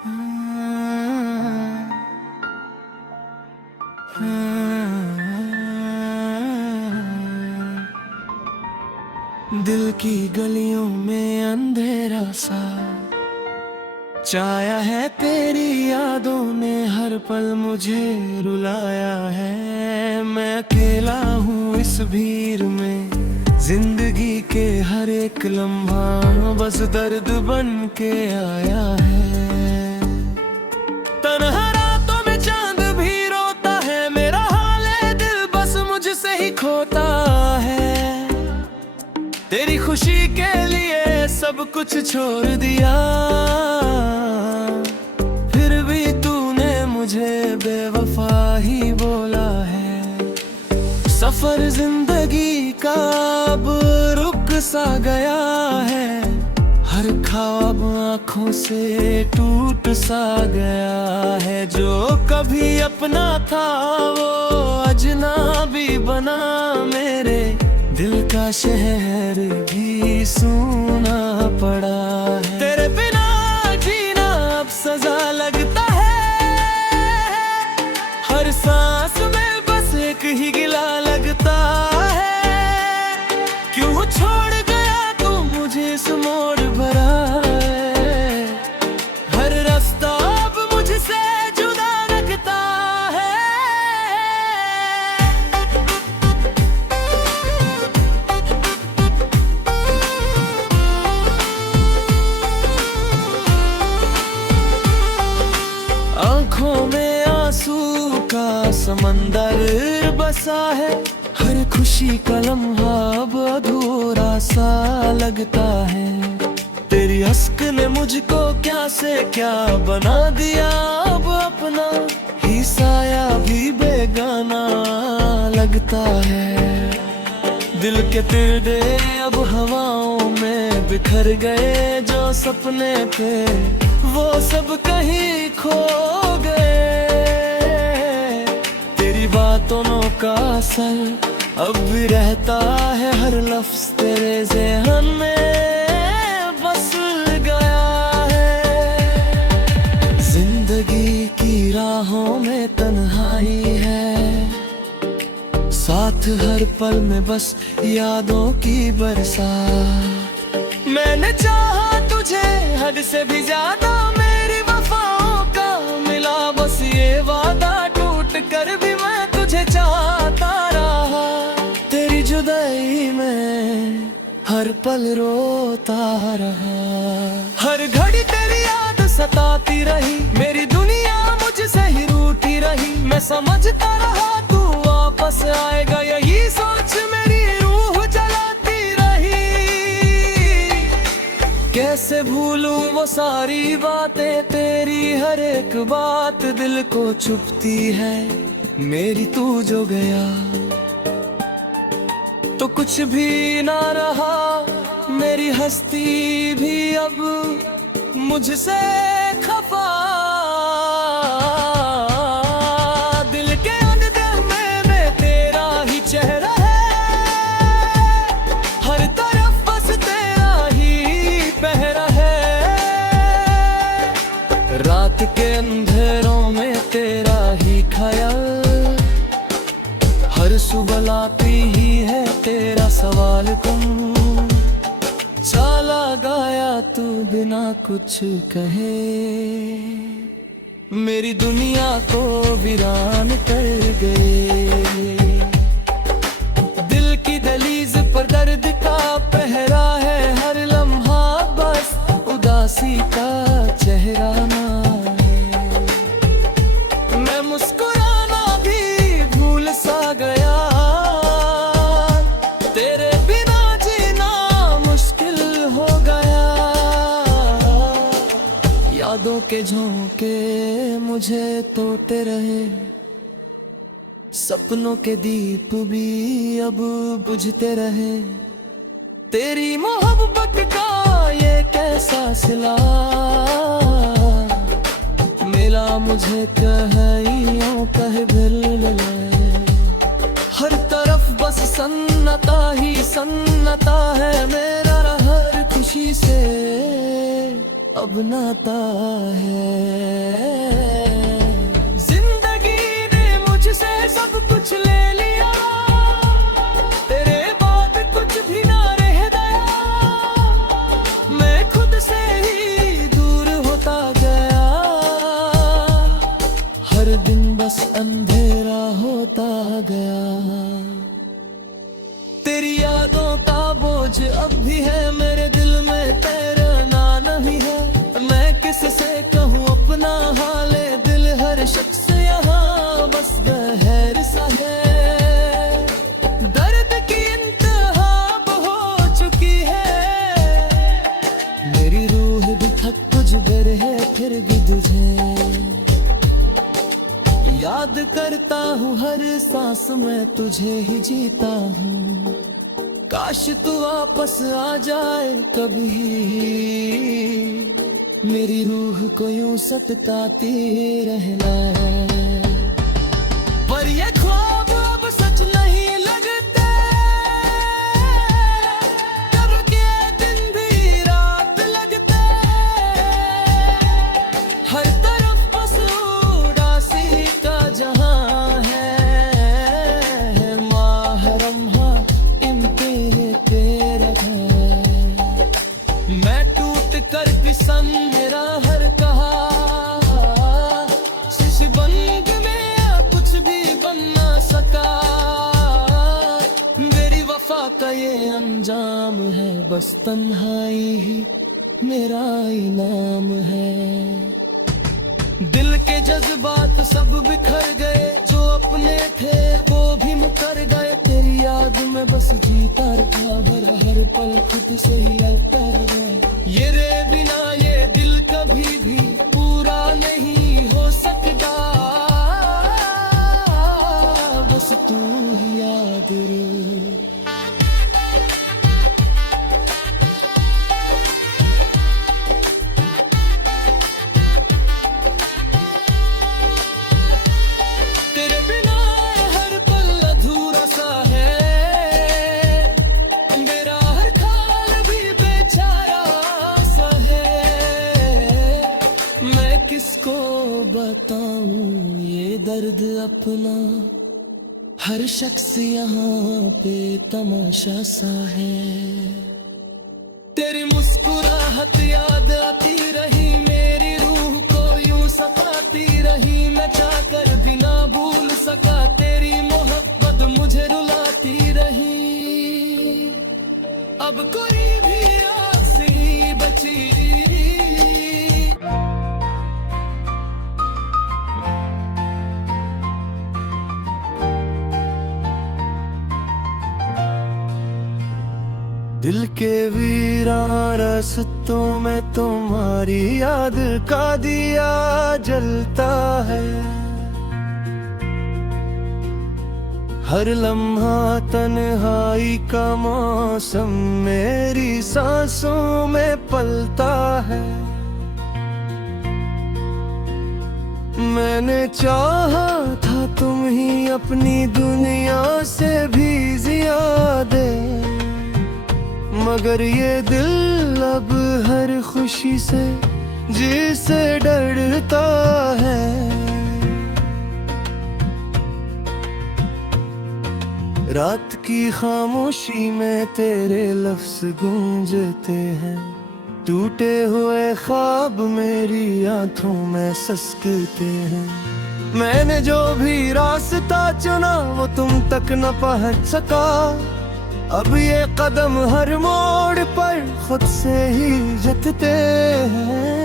दिल की गलियों में अंधेरा सा छाया है, तेरी यादों ने हर पल मुझे रुलाया है। मैं अकेला हूँ इस भीड़ में, जिंदगी के हर एक लम्हा बस दर्द बन के आया है। तन्हा रातों में चांद भी रोता है, मेरा हाल है दिल बस मुझसे ही खोता है। तेरी खुशी के लिए सब कुछ छोड़ दिया, फिर भी तूने मुझे बेवफा ही बोला है। सफर जिंदगी का अब रुक सा गया है, हर ख्वाब आँखों से टूट सा गया है। जो कभी अपना था वो अजनबी बना, मेरे दिल का शहर भी सूना पड़ा है। तेरे बिना जीना अब सजा लगता है, हर सांस में बस एक ही गिला लगता है। क्यों छोड़ गया तू मुझे इस मोड़ भरा है, हर रास्ता अब मुझसे जुदा लगता है। आँखों में आंसू का समंदर बसा है, हर खुशी का लम्हा अब अधूरा सा लगता है। तेरी अश्क ने मुझको क्या से क्या बना दिया, अब अपना ही साया भी बेगाना लगता है। दिल के तिरदे अब हवाओं में बिखर गए, जो सपने थे वो सब कहीं खो गए। तेरी बातों का असर अब भी रहता है, हर लफ्ज तेरे ज़हन में बस गया है। जिंदगी की राहों में तन्हाई है, साथ हर पल में बस यादों की बरसात। मैंने चाहा तुझे हद से भी ज्यादा, मेरी वफाओं का मिला बस ये वादा। टूट कर भी मैं तुझे चाहता रहा, तेरी जुदाई में हर पल रोता रहा। हर घड़ी तेरी याद सताती रही, मेरी दुनिया मुझसे ही रूठी रही। मैं समझता रहा तू वापस आएगा, यही सोच मेरी रूह जलाती रही। कैसे भूलूं वो सारी बातें, तेरी हर एक बात दिल को छुपती है। मेरी तू जो गया तो कुछ भी ना रहा, मेरी हस्ती भी अब मुझसे खफा। दिल के अंदर में तेरा ही चेहरा है, हर तरफ बस तेरा ही पहरा है। रात के अंधेरों में तेरा ही ख्याल, हर सुबह लाती ही है तेरा सवाल गुम। चाला गाया तू बिना कुछ कहे, मेरी दुनिया को वीरान कर गए। दिल की दहलीज पर दर्द का पहरा है, हर लम्हा बस उदासी का चेहराना है। मैं मुस्कुराना भी भूल सा गया, तेरे बिना जीना मुश्किल हो गया। यादों के झोंके मुझे तोड़ते रहे, सपनों के दीप भी अब बुझते रहे। तेरी मोहब्बत का ये कैसा सिला मिला मुझे, कहियों कह दिल हर तरफ बस सन्नता ही सन्नता है। मेरा हर खुशी से अब नाता है। जिंदगी ने मुझसे सब कुछ ले लिया, तेरे बाद कुछ भी ना रह गया। मैं खुद से ही दूर होता गया, हर दिन बस अंधेरा होता गया। तेरी यादों का बोझ अब भी है मेरे दिल में, तेरा ना नहीं है। मैं किससे कहूँ अपना हाले दिल, हर शख्स यहाँ बस गहर सा है। दर्द की इंतहा अब हो चुकी है, मेरी रूह भी थक तुझ पर है फिर भी तुझे याद करता हूँ। हर सांस में तुझे ही जीता हूँ, काश तू वापस आ जाए कभी, मेरी रूह को यूं सताती रहना। पर ये ख्वाब अब सच नहीं लगते, कब के दिन भी रात लगते। हर तरफ बस उदासी का जहां है, माहरम इम्तिहान पे रखा है। मैं टूट कर भी सन मेरा हर कहा, शीश बन में कुछ भी बन ना सका। मेरी वफा का ये अंजाम है, बस तन्हाई ही मेरा इनाम है। दिल के जज्बात सब बिखर गए, जो अपने थे वो भी मुकर गए। तेरी याद में बस जीता रहा, भरा हर पल खुद से ही लड़ता रहा। ये रे बिना ये दिल कभी भी पूरा नहीं हो सकता, बस तू ही याद रे। किसको बताऊं ये दर्द अपना, हर शख्स यहाँ पे तमाशा सा है। तेरी मुस्कुराहट याद आती रही, मेरी रूह को यूं सताती रही। मैं चाहकर भी ना भूल सका, तेरी मोहब्बत मुझे रुलाती रही। अब कोई भी आस ही बची, दिल के वीरान रास्तों में तुम्हारी याद का दिया जलता है। हर लम्हा तन्हाई का मौसम मेरी सांसों में पलता है। मैंने चाहा था तुम ही अपनी दुनिया से भी ज्यादा, मगर ये दिल अब हर खुशी से जिसे डरता है। रात की खामोशी में तेरे लफ्ज गूंजते हैं, टूटे हुए ख्वाब मेरी आंखों में ससकते हैं। मैंने जो भी रास्ता चुना वो तुम तक न पहुंच सका, अब ये कदम हर मोड़ पर खुद से ही जतते हैं।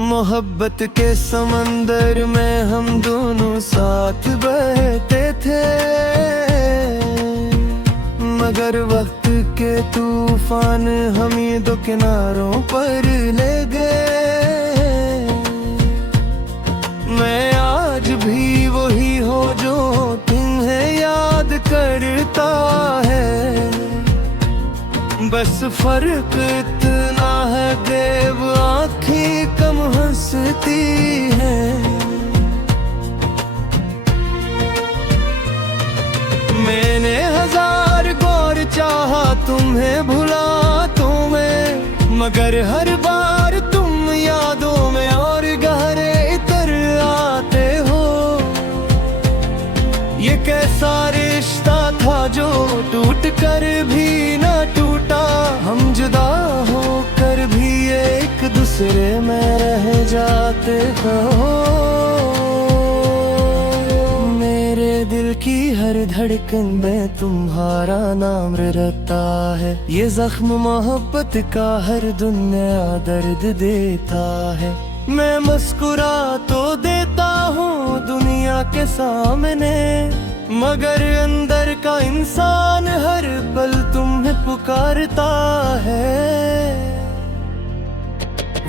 मोहब्बत के समंदर में हम दोनों साथ बहते थे, मगर वक्त के तूफान हम ये दो किनारों पर ले गए। मैं आज भी वही हो जो तुम्हें याद करता है, बस फर्क इतना है देव आँखें कम हंसती है। मैंने हजार गौर चाहा तुम्हें भुला तुम्हें, मगर हर बार तुम यादों में और गहरे इतर आते हो। ये कैसा रिश्ता था जो टूट कर भी न टूटा, हम जुदा होकर भी एक दूसरे में रह जाते हो। मेरे दिल की हर धड़कन में तुम्हारा नाम रहता है, ये जख्म मोहब्बत का हर दुनिया दर्द देता है। मैं मुस्कुरा तो देता हूँ दुनिया के सामने, मगर अंदर का इंसान हर पल तुम्हें पुकारता है।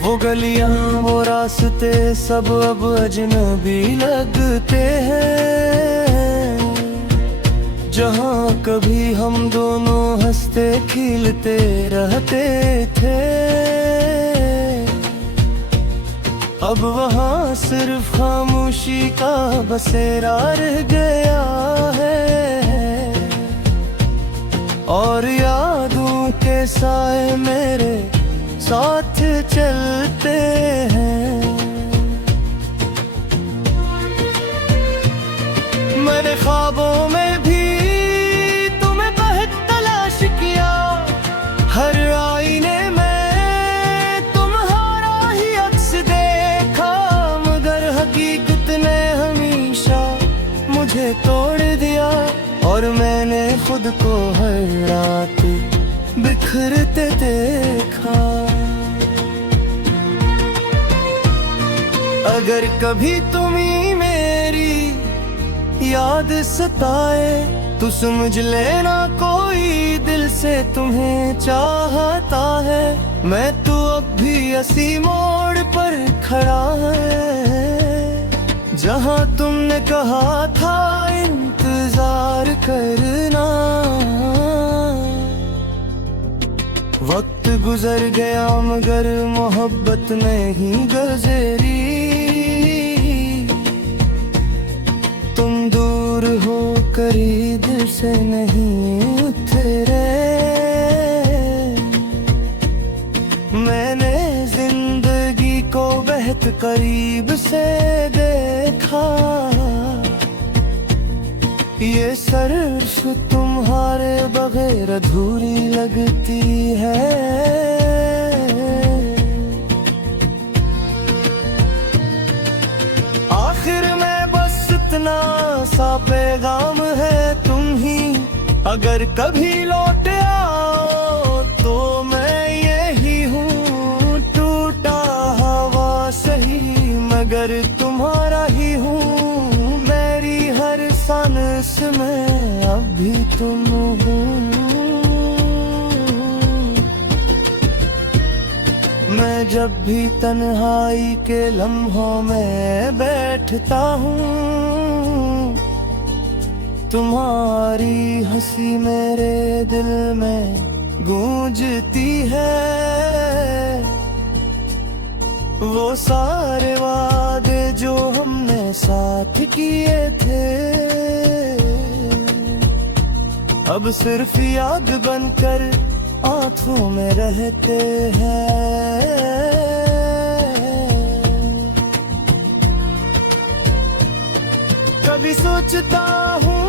वो गलियां वो रास्ते सब अब अजनबी लगते हैं, जहाँ कभी हम दोनों हंसते खिलते रहते थे। अब वहाँ सिर्फ खामोशी का बसेरा रह गया है, और यादों के साए मेरे साथ चलते हैं। मैंने ख्वाबों में भी तुम्हें बहुत तलाश किया, हर आईने में तुम्हारा ही अक्स देखा, मगर हकीकत ने हमेशा मुझे तोड़ दिया। और मैंने खुद को हर रात बिखरते देखा। अगर कभी तुम्ही मेरी याद सताए तो समझ लेना कोई दिल से तुम्हें चाहता है। मैं तो अब भी इसी मोड़ पर खड़ा है, जहाँ तुमने कहा था इंतजार करना। वक्त गुजर गया मगर मोहब्बत नहीं गुजरी, तुम दूर हो करीब दिल से नहीं उतरे। मैंने जिंदगी को बहुत करीब से देखा, ये सिर्फ तुम्हारे बगैर अधूरी लगती है। आखिर में बस इतना सा पैगाम है तुम ही, अगर कभी लौट आओ तो मैं यही हूँ। टूटा हवा सही मगर तुम्हारा ही हूँ, मेरी हर सांस में अब भी तुम हो। मैं जब भी तन्हाई के लम्हों में बैठता हूँ, तुम्हारी हंसी मेरे दिल में गूंजती है। वो सारे वादे जो हमने साथ किए थे, अब सिर्फ याद बनकर आँखों में रहते हैं। कभी सोचता हूँ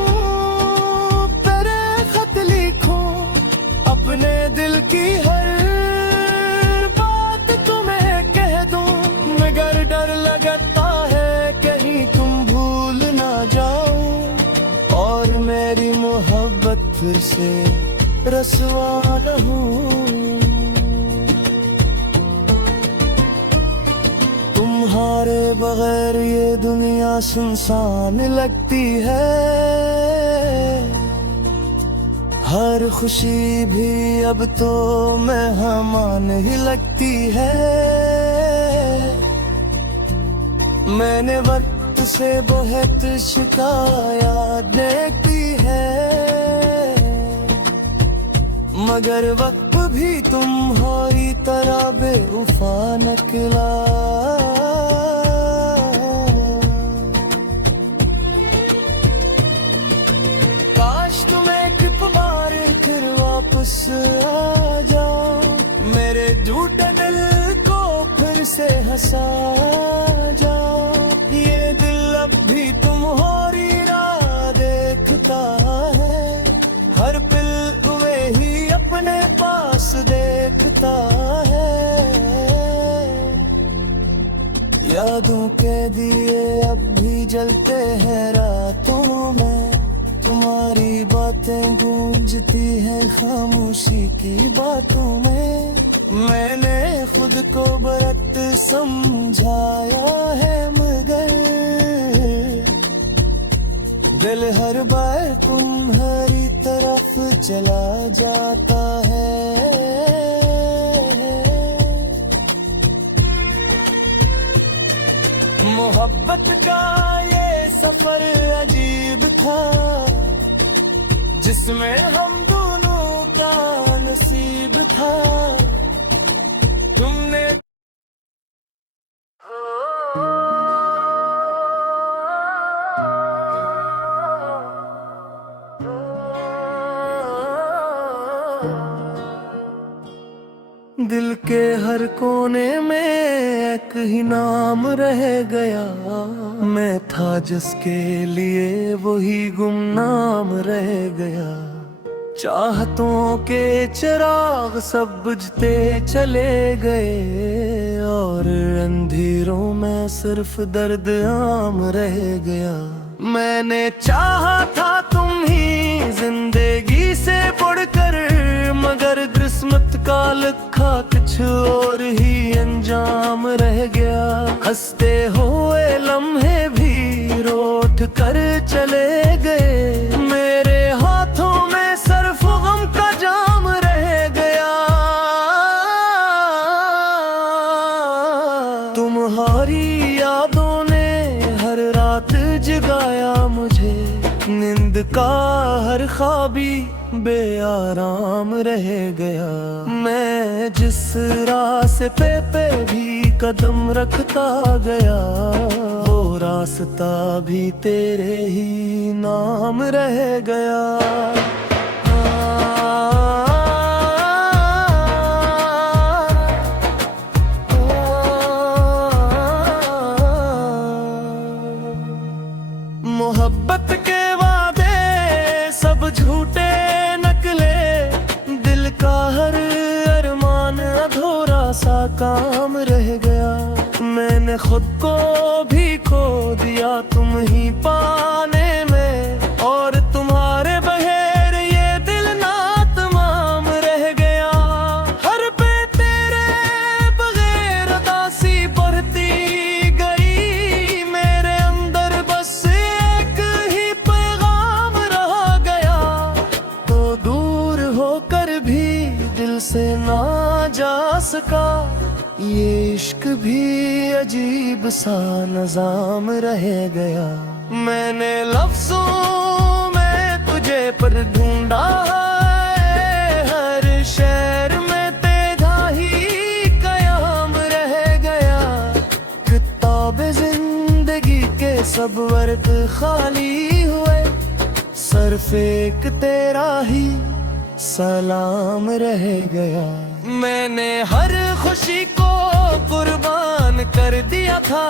तेरे खत लिखूं, अपने दिल की हर बात तुम्हें कह दूं, मगर डर लगता है कहीं तुम भूल ना जाओ और मेरी मोहब्बत फिर से रसवा न हो। तुम्हारे बगैर ये दुनिया सुनसान लगती है, हर खुशी भी अब तो मेहमान ही लगती है। मैंने वक्त से बहुत शिकायत की है, मगर वक्त भी तुम्हारी तरह बेवफा निकला। काश तुम एक बार फिर वापस आ जाओ, मेरे झूठे से हंसा जाओ। ये दिल अब भी तुम्हारी राह देखता है, हर पल तुम्हें ही अपने पास देखता है। यादों के दिए अब भी जलते हैं रातों में, तुम्हारी बातें गूंजती हैं खामोशी की बातों में। मैंने खुद को बरत समझाया है, मगर दिल हर बार तुम्हारी तरफ चला जाता है। मोहब्बत का ये सफर अजीब था, जिसमें हम दोनों का नसीब था। तुमने दिल के हर कोने में एक ही नाम रह गया, मैं था जिसके लिए वही गुमनाम रह गया। चाहतों के चिराग सब बुझते चले गए, और अंधेरों में सिर्फ दर्द आम रह गया। मैंने चाहा था तुम ही जिंदगी से बढ़कर, मगर किस्मत का लिखा कुछ और ही अंजाम रह गया। हंसते हुए लम्हे भी रोट कर चले गए, मेरे हाथों में सिर्फ गम का जाम रह गया। तुम्हारी यादों ने हर रात जगाया मुझे, नींद का हर ख्वाबी बेआराम रह गया। मैं जिस रास्ते पे भी कदम रखता गया, वो रास्ता भी तेरे ही नाम रह गया। मोहब्बत के वादे सब झूठे नकले, दिल का हर अरमान अधूरा सा काम रह गया। मैंने खुद को भी खो दिया तुम ही पाने में, और तुम्हारे बगैर ये दिल ना तमाम रह गया। हर पे तेरे बगैर उदासी बढ़ती गई, मेरे अंदर बस एक ही पैगाम रह गया। तो दूर होकर भी दिल से ना जा सका, ये इश्क भी अजीब सा नजाम रह गया। मैंने लफ्जों में तुझे पर ढूंढा है, हर शहर में तेरा ही कयाम रह गया। किताब जिंदगी के सब वर्क खाली हुए, सिर्फ एक तेरा ही सलाम रह गया। मैंने हर खुशी को कुर्बान कर दिया था,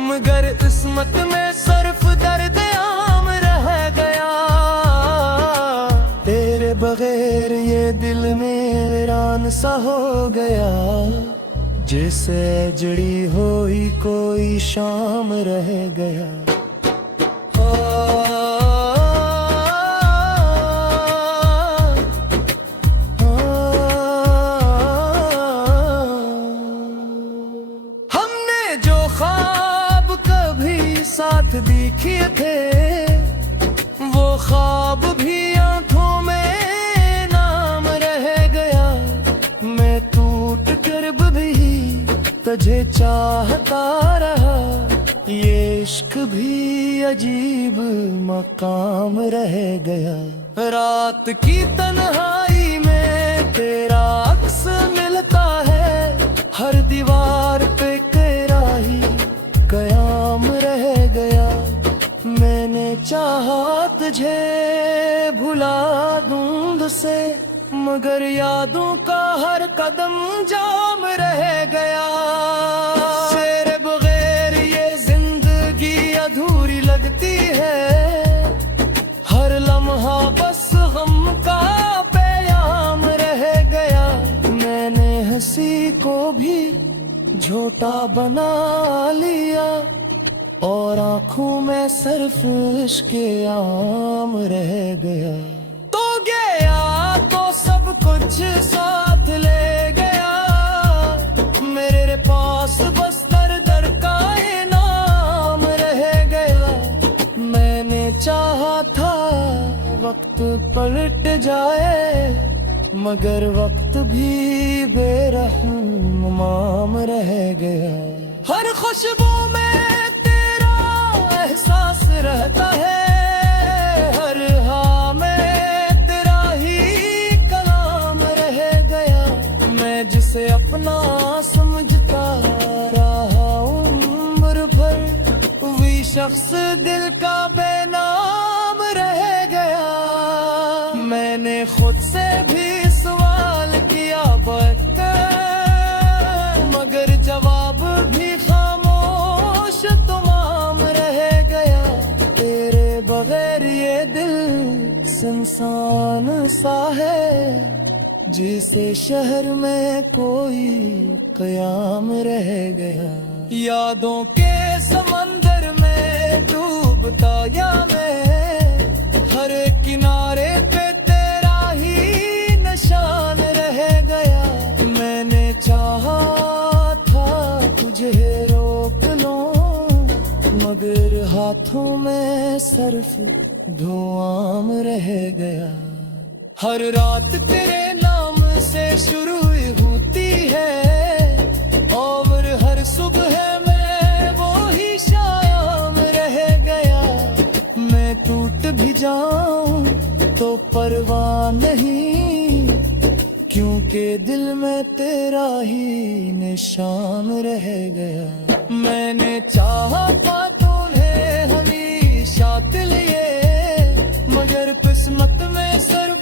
मगर किस्मत में सिर्फ दर्द आम रह गया। तेरे बगैर ये दिल वीरान सा हो गया, जैसे जड़ी हुई कोई शाम रह गया। साथ दिखे थे वो ख्वाब भी आंखों में नाम रह गया। मैं टूट कर भी तुझे चाहता रहा, ये इश्क भी अजीब मकाम रह गया। रात की तन्हाई में तेरा अक्स मिलता है, हर दीवार पे तेरा ही कयाम रह गया। मैंने चाहा तुझे भुला दूं से, मगर यादों का हर कदम जाम रह गया। भी झोटा बना लिया और आंखों में सिर्फ इश्क आम रह गया। तो गया तो सब कुछ साथ ले गया, मेरे पास बस दर दर का इनाम रह गया। मैंने चाहा था वक्त पलट जाए, मगर वक्त भी बेरहम माम रह गया। हर खुशबू में तेरा एहसास रहता है, हर हाँ में तेरा ही कलाम रह गया। मैं जिसे अपना समझता रहा उम्र भर, वही शख्स दिल का बेनाम रह गया। मैंने खुद से भी सवाल किया बदतर, मगर जवाब भी खामोश तमाम रह गया। तेरे बगैर ये दिल सुनसान सा है, जिसे शहर में कोई कयाम रह गया। यादों के समंदर में डूबता या मैं, हर किनारे पे तेरा ही निशान रह गया। मैंने चाहा था तुझे रोक लूं, मगर हाथों में सिर्फ धुआं रह गया। हर रात तेरे नाम से शुरू होती है, और हर सुबह में वो ही शाम रह गया। मैं टूट भी जाऊं तो परवाह नहीं, क्योंकि दिल में तेरा ही निशान रह गया। मैंने चाहा था तुम्हें हमेशा दिल ये, मगर किस्मत में सिर्फ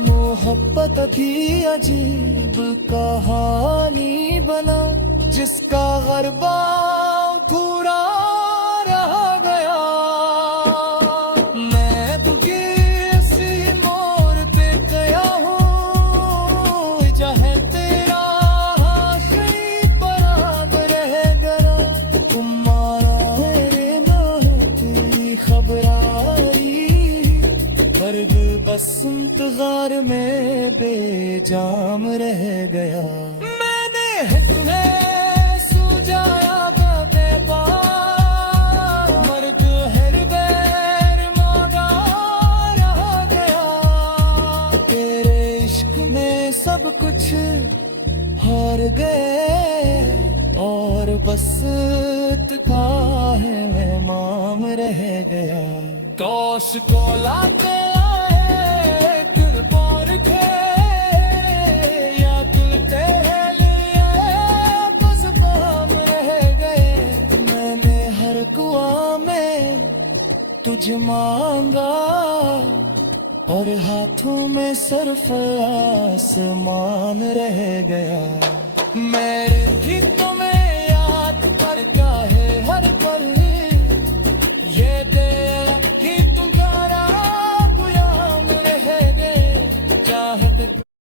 मोहब्बत थी अजीब कहानी बना, जिसका गरबा पूरा रह गया। मैं तो किसी मोड़ पे गया हूँ, चाहे तेरा आखिरी बराबर रह गया। तुम्हारा मेरे नाम तेरी खबर आई, दर्द बसंत गार में बेजाम रह गया। मैंने तुम्हें सुझाया बेबार, मर्द हर बैर मांगा रह गया। तेरे इश्क में सब कुछ हार गए, और बस इत्का है महमाम रह गया। काश को लाते तुझे मांगा, और हाथों में सिर्फ आसमान रह गया। मेरे गीतों में